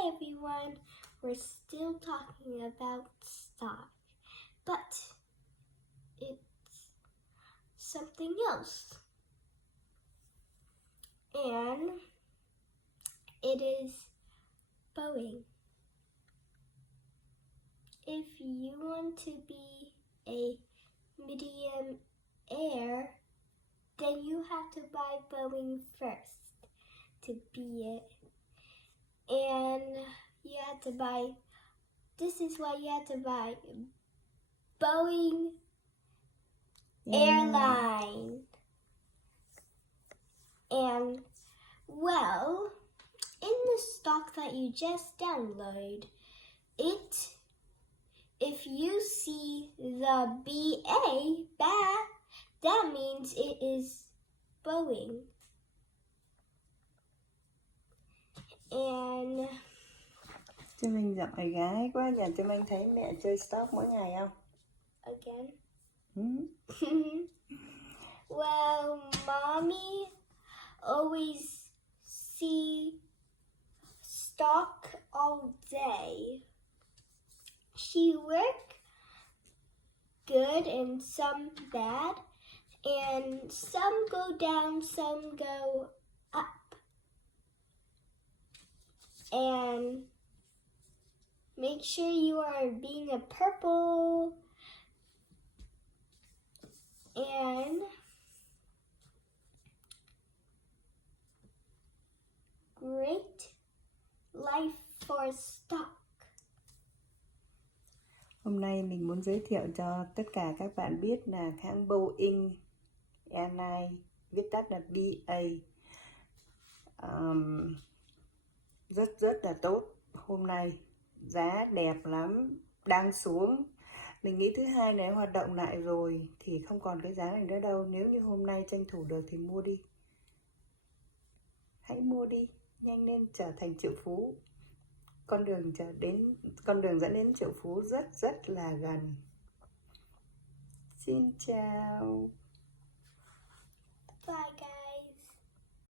Hi everyone, we're still talking about stock, but it's something else. And it is Boeing. If you want to be a medium air, then you have to buy Boeing first to be it. And you have to buy, this is why you have to buy Boeing airline. And well, in the stock that you just download, if you see the BA, that means it is Boeing. And Chứ mình giỏi gái quá nhờ. Chứ mình thấy mẹ chơi stock mỗi ngày không? again. Ừ. Well, Mommy always see stock all day. She work good and some bad, and some go down, some go up. And make sure you are being a purple. And great life for stock. Hôm nay mình muốn giới thiệu cho tất cả các bạn biết là hãng Boeing Airline, viết tắt là BA, rất là tốt. Hôm nay giá đẹp lắm, đang xuống. Mình nghĩ thứ hai này hoạt động lại rồi thì không còn cái giá này nữa đâu. Nếu như hôm nay tranh thủ được thì mua đi. Hãy mua đi, nhanh lên trở thành triệu phú. Con đường dẫn đến triệu phú rất là gần. Xin chào. Bye guys.